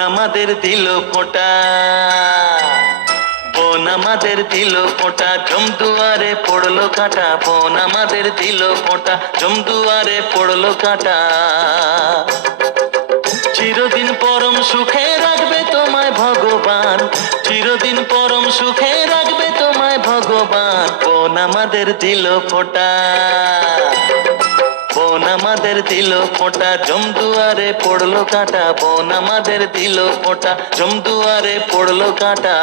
আমাদের দিল ফোঁটা। বোন আমাদের দিল ফোঁটা। জমদুয়ারে পড়ল কাটা। বোন আমাদের দিল ফোঁটা। জমদুয়ারে পড়ল কাটা। চিরদিন পরম সুখে রাখবে তোমায় ভগবান। চিরদিন পরম সুখে রাখবে তোমায় ভগবান। বোন আমাদের দিল ফোঁটা। বোন আমাদের দিল ফোঁটা। জমদুয়ারে পড়ল কাটা বোন আমাদের দিল ফোঁটা। জমদুয়ারে পড়ল কাটা।